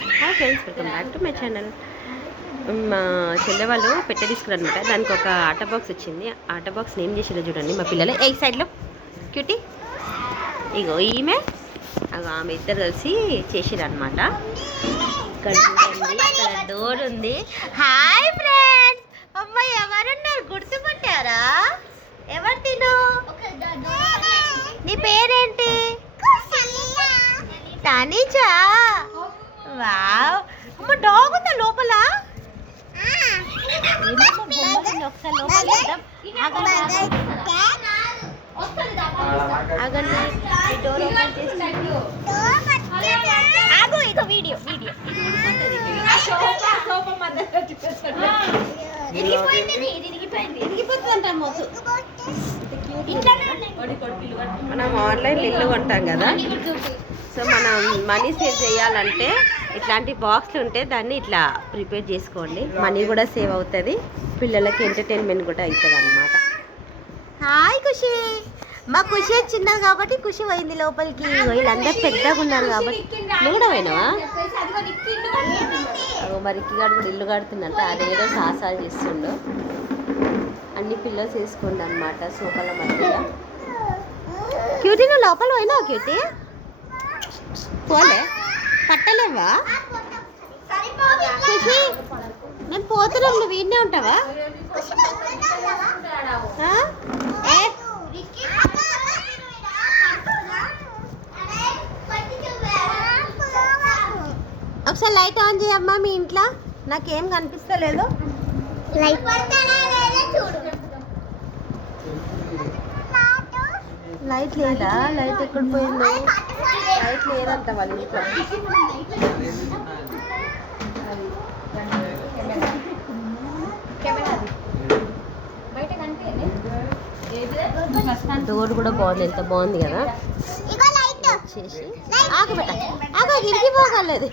Hi friends, welcome back to my channel. మా చెల్లె వాళ్ళు పెట్టే తీసుకురనమాట. దానికి ఒక ఆట బాక్స్ వచ్చింది. ఆట బాక్స్ ఏం చేసిందో చూడండి మా పిల్లలు. ఏ సైడ్లో క్యూటీ ఇగో ఈమె అగో ఆమె ఇద్దరు కలిసి చేసిరనమాట. ఇక్కడ చూడండి, ఇక్కడ డోర్ ఉంది. హాయ్ ఫ్రెండ్స్, అమ్మాయి ఎవరున్నారు గుర్తుపట్టారా? ఎవరు తిను? నీ పేరేంటి? తనిజా. వావ్, అమ్మ డాగ్ ఉందా లోపల? ఒకసారి లోపల ఇక వీడియో మనం ఆన్లైన్ ఇల్లు కొంటాం కదా, సో మనం మనీ సేవ్ చేయాలంటే ఇట్లాంటి బాక్స్లు ఉంటే దాన్ని ఇట్లా ప్రిపేర్ చేసుకోండి. మనీ కూడా సేవ్ అవుతుంది, పిల్లలకి ఎంటర్టైన్మెంట్ కూడా అవుతుంది అన్నమాట. హాయ్ ఖుషి. మా ఖుషి చిన్నది కాబట్టి ఖుషి పోయింది లోపలికి. వీళ్ళందరూ పెద్దగా ఉన్నారు కాబట్టి. నువ్వు కూడా పోయినావా? మరి ఇక్కిగాడు కూడా ఇల్లు కడుతున్నట్ట, అదేదో సాహసాలు చేస్తుండో. అన్ని పిల్లర్స్ వేసుకోండి అనమాట సోఫాల మధ్యలో. క్యూటీ నువ్వు లోపల పోయినావా? క్యూటీ పోలే, పట్టలేవా? ఖుషి నేను పోతున్నాం, నువ్వు వీడినే ఉంటావా? ఒకసారి లైట్ ఆన్ చేయమ్మా మీ ఇంట్లో. నాకేం కనిపిస్తలేదు. లైట్ లైట్ లేదా? లైట్ ఎక్కడ పోయిందో? లైట్ లేదంట వాళ్ళ ఇంట్లో. డోర్ కూడా బాగుంది, ఎంత బాగుంది కదా. వచ్చేసి ఆగ ఇరిగిపోగలేదు.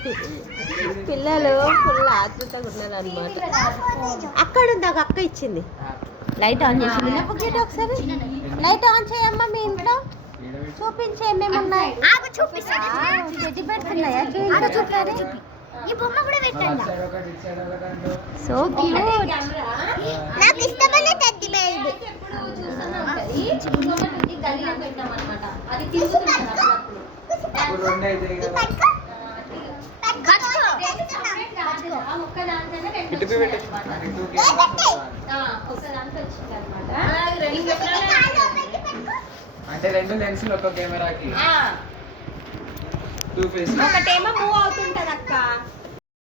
పిల్లలు ఫుల్ ఆతృతగా ఉన్నారు అనమాట. అక్కడ ఉంది, అక్క ఇచ్చింది. లైట్ ఆన్ చేసింది. ఒకసారి లైట్ ఆన్ చేయమ్మా మీ ఇంట్లో. చూపించే ఏమేమి ఉన్నాయి. గడ్డి పెడుతున్నాయా? చూపించారు. ఈ బొమ్మ కూడా పెట్టండి. So cute. నాకు ఇష్టమైన టెడ్డీ బేర్ ఇది. అంటే రెండు లెన్సులు ఒక కెమెరాకి, టూ ఫేస్. ఒకటేమో మూవ్ అవుతుంటది